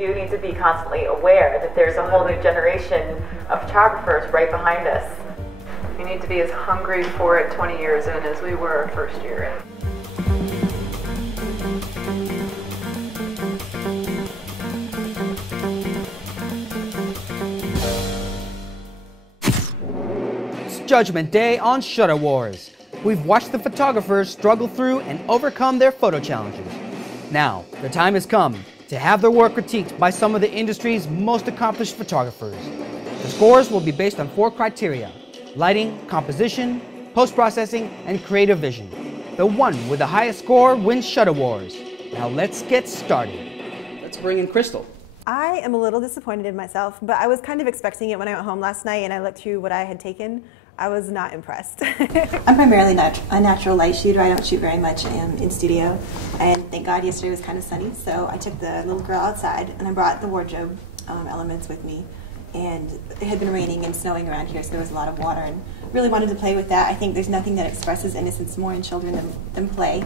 do need to be constantly aware that there's a whole new generation of photographers right behind us. We need to be as hungry for it 20 years in as we were first year in. Judgment Day on Shutter Wars. We've watched the photographers struggle through and overcome their photo challenges. Now, the time has come to have their work critiqued by some of the industry's most accomplished photographers. The scores will be based on 4 criteria: lighting, composition, post-processing, and creative vision. The one with the highest score wins Shutter Wars. Now let's get started. Let's bring in Crystal. I am a little disappointed in myself, but I was kind of expecting it when I went home last night and I looked through what I had taken. I was not impressed. I'm primarily a natural light shooter. I don't shoot very much in studio. And thank God yesterday was kind of sunny, so I took the little girl outside and I brought the wardrobe elements with me. And it had been raining and snowing around here, so there was a lot of water, and really wanted to play with that. I think there's nothing that expresses innocence more in children than play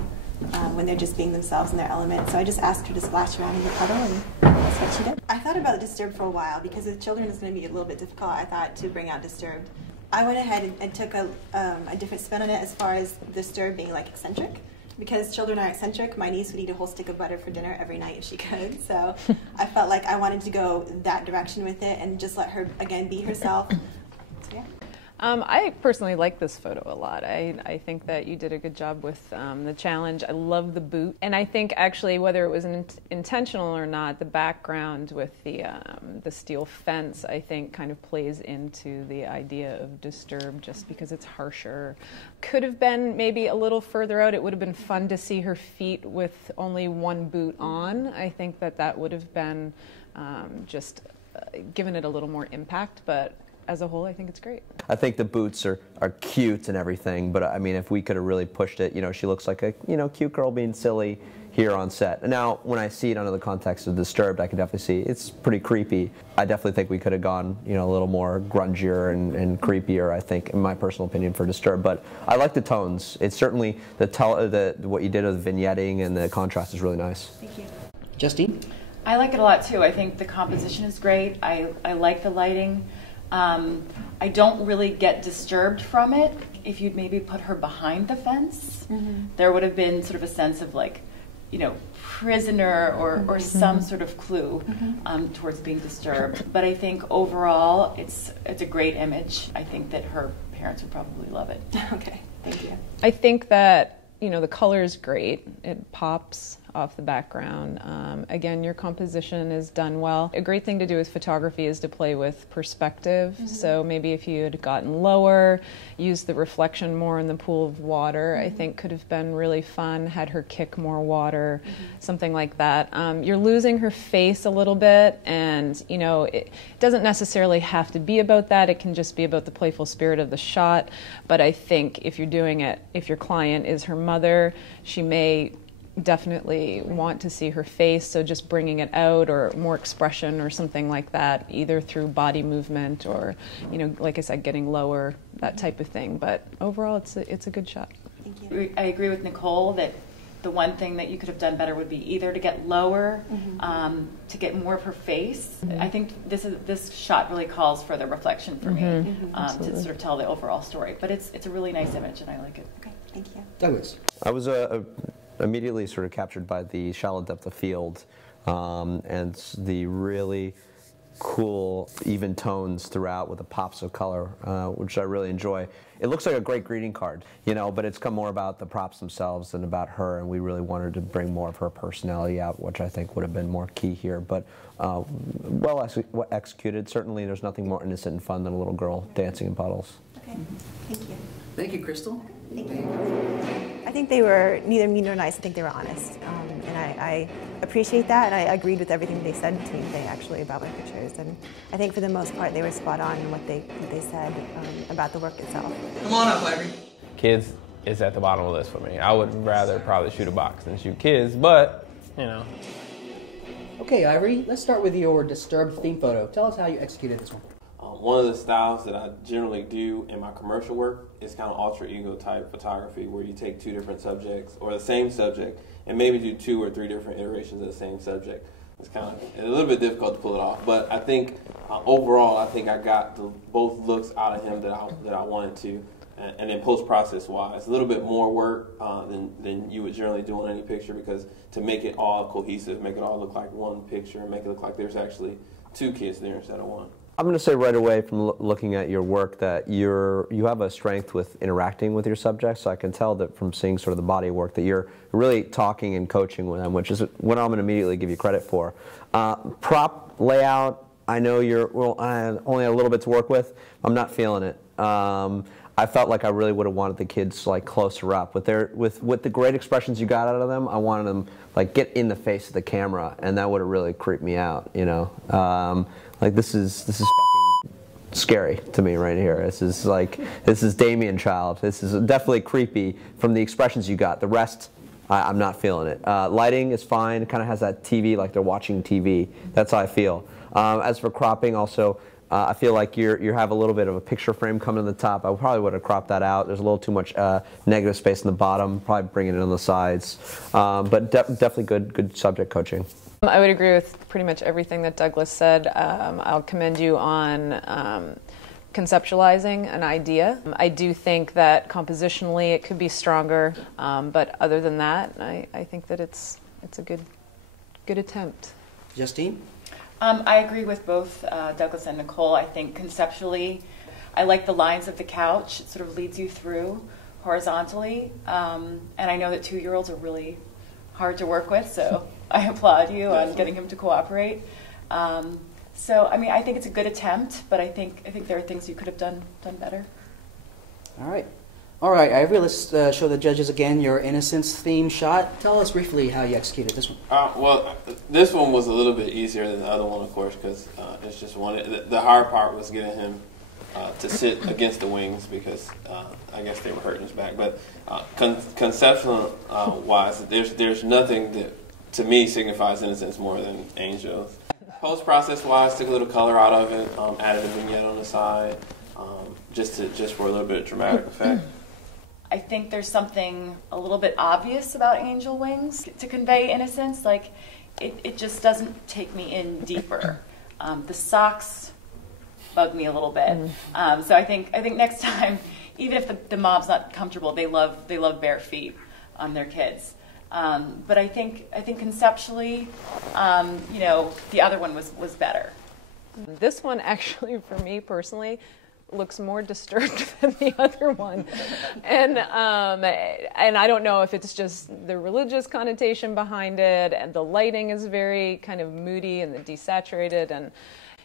when they're just being themselves in their element. So I just asked her to splash around in the puddle, and that's what she did. I thought about Disturbed for a while because with children it's going to be a little bit difficult, I thought, to bring out Disturbed. I went ahead and took a different spin on it as far as Disturbed being like eccentric. Because children are eccentric, my niece would eat a whole stick of butter for dinner every night if she could. So I felt like I wanted to go that direction with it and just let her, again, be herself. So, yeah. I personally like this photo a lot. I think that you did a good job with the challenge. I love the boot. And I think actually whether it was intentional or not, the background with the steel fence, I think kind of plays into the idea of Disturbed just because it's harsher. Could have been maybe a little further out. It would have been fun to see her feet with only one boot on. I think that would have been just given it a little more impact, but as a whole, I think it's great. I think the boots are cute and everything, but I mean, if we could have really pushed it, she looks like a, cute girl being silly here on set. And now, when I see it under the context of Disturbed, I can definitely see it's pretty creepy. I definitely think we could have gone, a little more grungier and creepier, I think, in my personal opinion, for Disturbed. But I like the tones. It's certainly, what you did with the vignetting and the contrast is really nice. Thank you. Justine? I like it a lot too. I think the composition is great. I like the lighting. I don't really get disturbed from it. If you'd maybe put her behind the fence, there would have been sort of a sense of like, prisoner or some sort of clue towards being disturbed. But I think overall, it's a great image. I think that her parents would probably love it. Okay, thank you. I think that, the color is great. It pops off the background. Again, your composition is done well. A great thing to do with photography is to play with perspective. So maybe if you had gotten lower, used the reflection more in the pool of water, I think could have been really fun, had her kick more water, something like that. You're losing her face a little bit, and it doesn't necessarily have to be about that. It can just be about the playful spirit of the shot. But I think if you're doing it, if your client is her mother, she may definitely want to see her face, so just bringing it out or more expression or something like that, either through body movement or, like I said, getting lower, that type of thing. But overall, it's a good shot. Thank you. I agree with Nicole that the one thing that you could have done better would be either to get lower, to get more of her face. I think this shot really calls for the reflection for me to sort of tell the overall story. But it's a really nice image, and I like it. Okay, thank you. Douglas? I was immediately sort of captured by the shallow depth of field and the really cool even tones throughout with the pops of color, which I really enjoy. It looks like a great greeting card, but it's come more about the props themselves than about her, and we really wanted to bring more of her personality out, which I think would have been more key here. But well executed. Certainly there's nothing more innocent and fun than a little girl dancing in puddles. Okay, thank you. Thank you, Crystal. Thank you. I think they were neither mean nor nice. I think they were honest. And I appreciate that, and I agreed with everything they said to me today, actually, about my pictures. And I think for the most part, they were spot on in what they said about the work itself. Come on up, Ivory. Kids is at the bottom of the list for me. I would rather probably shoot a box than shoot kids, but, Okay, Ivory, let's start with your Disturbed theme photo. Tell us how you executed this one. One of the styles that I generally do in my commercial work is kind of alter ego type photography, where you take 2 different subjects or the same subject and maybe do 2 or 3 different iterations of the same subject. It's kind of a little bit difficult to pull it off. But I think overall, I think I got both looks out of him that I wanted to. And then post-process wise, a little bit more work than you would generally do on any picture, because to make it all cohesive, make it all look like one picture, and make it look like there's actually 2 kids there instead of 1. I'm going to say right away from looking at your work that you have a strength with interacting with your subjects. So I can tell that from seeing sort of the body of work that you're really talking and coaching with them, which is what I'm going to immediately give you credit for. Prop layout, I know you're only a little bit to work with. I'm not feeling it. I felt like I really would have wanted the kids like closer up. With the great expressions you got out of them, I wanted them like get in the face of the camera, and that would have really creeped me out. You know, like this is fucking scary to me right here. This is Damien Child. This is definitely creepy from the expressions you got. The rest, I'm not feeling it. Lighting is fine. It kind of has that TV, like they're watching TV. That's how I feel. As for cropping, also. I feel like you have a little bit of a picture frame coming to the top. I probably would have cropped that out. There's a little too much negative space in the bottom. Probably bringing it on the sides. But definitely good subject coaching. I would agree with pretty much everything that Douglas said. I'll commend you on conceptualizing an idea. I do think that compositionally it could be stronger, but other than that, I think that it's a good attempt. Justine? I agree with both Douglas and Nicole. I think conceptually, I like the lines of the couch. It sort of leads you through horizontally. And I know that 2-year-olds are really hard to work with, so I applaud you on getting him to cooperate. So, I mean, I think it's a good attempt, but I think there are things you could have done better. All right. All right, Ivory, let's show the judges again your Innocence theme shot. Tell us briefly how you executed this one. Well, this one was a little bit easier than the other one, of course, because it's just one. The hard part was getting him to sit against the wings, because I guess they were hurting his back. But conceptual-wise, there's nothing that, to me, signifies innocence more than angels. Post-process-wise, took a little color out of it, added a vignette on the side, just for a little bit of dramatic effect. I think there's something a little bit obvious about angel wings to convey innocence. Like, it just doesn't take me in deeper. The socks bug me a little bit. So I think next time, even if the mom's not comfortable, they love bare feet on their kids. But I think conceptually, the other one was better. This one actually, for me personally, looks more disturbed than the other one, and I don't know if it's just the religious connotation behind it, and the lighting is very kind of moody and desaturated, and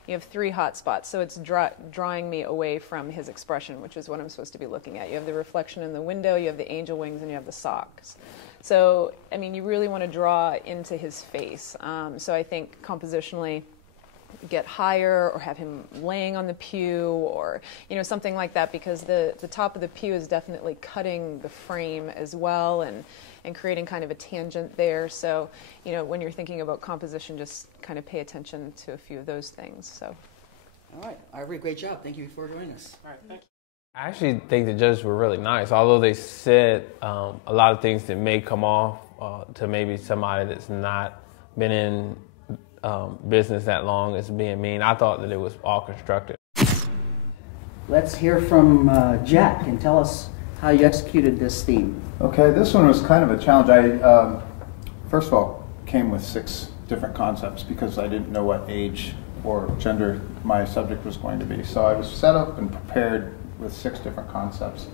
you have 3 hot spots, so it's drawing me away from his expression, which is what I'm supposed to be looking at. You have the reflection in the window, you have the angel wings, and you have the socks. So, I mean, you really want to draw into his face. So I think compositionally, get higher or have him laying on the pew, or something like that, because the top of the pew is definitely cutting the frame as well, and creating kind of a tangent there. So when you're thinking about composition, just kind of pay attention to a few of those things. So all right, Ivory, great job. Thank you for joining us. All right, thank you. I actually think the judges were really nice, although they said a lot of things that may come off to maybe somebody that's not been in business that long as being mean. I thought that it was all constructive. Let's hear from Jack, and tell us how you executed this theme. Okay, this one was kind of a challenge. I, first of all, came with 6 different concepts because I didn't know what age or gender my subject was going to be. So I was set up and prepared with 6 different concepts.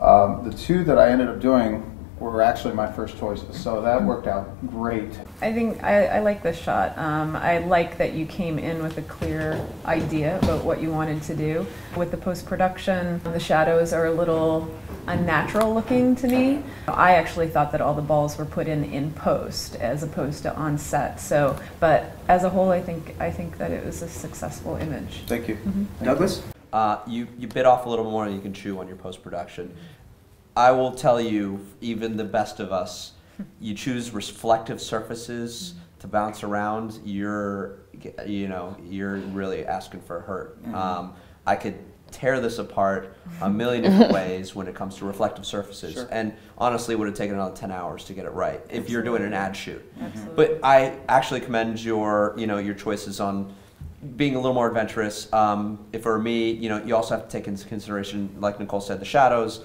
The 2 that I ended up doing were actually my first choices, so that worked out great. I think I like this shot. I like that you came in with a clear idea about what you wanted to do. With the post-production, the shadows are a little unnatural looking to me. I actually thought that all the balls were put in post as opposed to on set. So, but as a whole, I think that it was a successful image. Thank you. Mm-hmm. Douglas? You bit off a little more than you can chew on your post-production. I will tell you, even the best of us, you choose reflective surfaces to bounce around, you're really asking for hurt. I could tear this apart a million different ways when it comes to reflective surfaces. Sure. And honestly, it would have taken another 10 hours to get it right if you're doing an ad shoot. Absolutely. But I actually commend your, your choices on being a little more adventurous. If for me, you also have to take into consideration, like Nicole said, the shadows,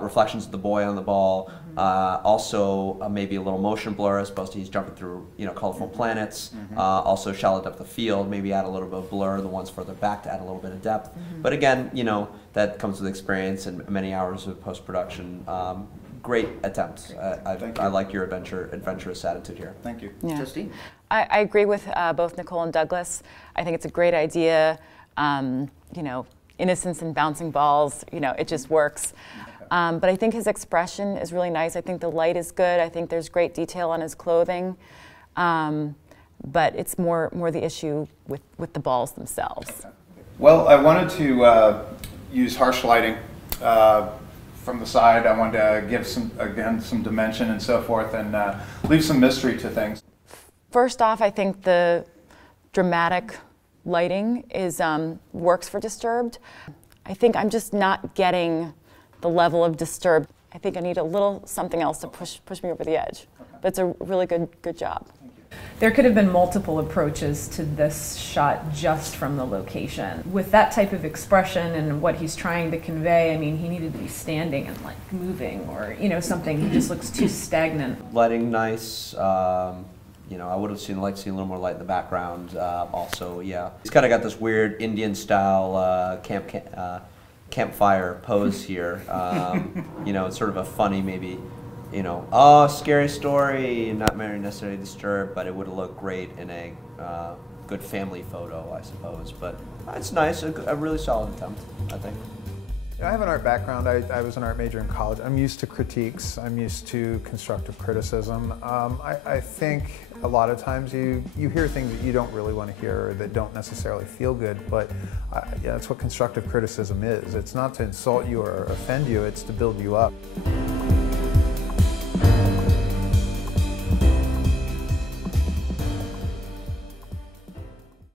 reflections of the boy on the ball, also maybe a little motion blur as opposed to he's jumping through, colorful planets. Also shallow depth of field, maybe add a little bit of blur, the ones further back to add a little bit of depth. But again, that comes with experience and many hours of post-production. Great attempt. I like your adventurous attitude here. Thank you. Yeah. Justine? I agree with both Nicole and Douglas. I think it's a great idea. Innocence and bouncing balls, it just works. But I think his expression is really nice. I think the light is good. I think there's great detail on his clothing. But it's more the issue with the balls themselves. Okay. Well, I wanted to use harsh lighting from the side. I wanted to give some dimension and so forth, and leave some mystery to things. First off, I think the dramatic lighting works for Disturbed. I think I'm just not getting the level of Disturbed. I think I need a little something else to push me over the edge. But it's a really good job. There could have been multiple approaches to this shot just from the location. With that type of expression and what he's trying to convey, I mean, he needed to be standing and like moving or, something. He just looks too stagnant. Lighting nice. I would have liked to see a little more light in the background. Also, yeah, he's kind of got this weird Indian style campfire pose here. It's sort of a funny maybe. Scary story, not very necessarily Disturbed, but it would have looked great in a good family photo, I suppose. But it's nice, a really solid attempt, I think. I have an art background. I was an art major in college. I'm used to critiques. I'm used to constructive criticism. I think a lot of times you hear things that you don't really want to hear or that don't necessarily feel good, but that's what constructive criticism is. It's not to insult you or offend you, it's to build you up.